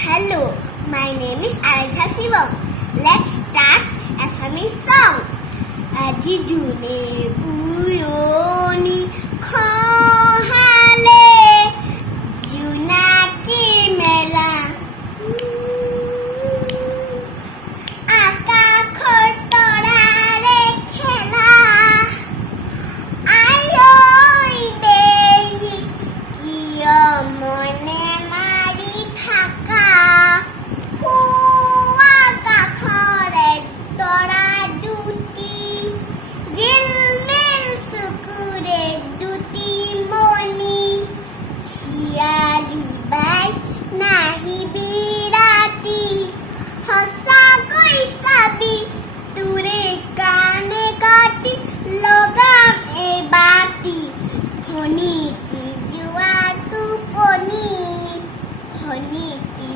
Hello, my name is Aradha Sivam. Let's start Assamese song. আজি জুনে পুরনি খহালে জুনাকি মেলা আকাশৰ তৰাৰে খেলা আই দেহি কিয় মনে মাৰি থাকা পুৱা কাষৰে তৰা দুটি জিলমিল চকুৰে দুটি মণি শিয়ালি বাই নাহিবি ৰাতি সঁচাকৈ চাবি তোৰে কাণে কাটি লগাম এই বাতি ফণিতি যোৱা টোপনি ফণিতি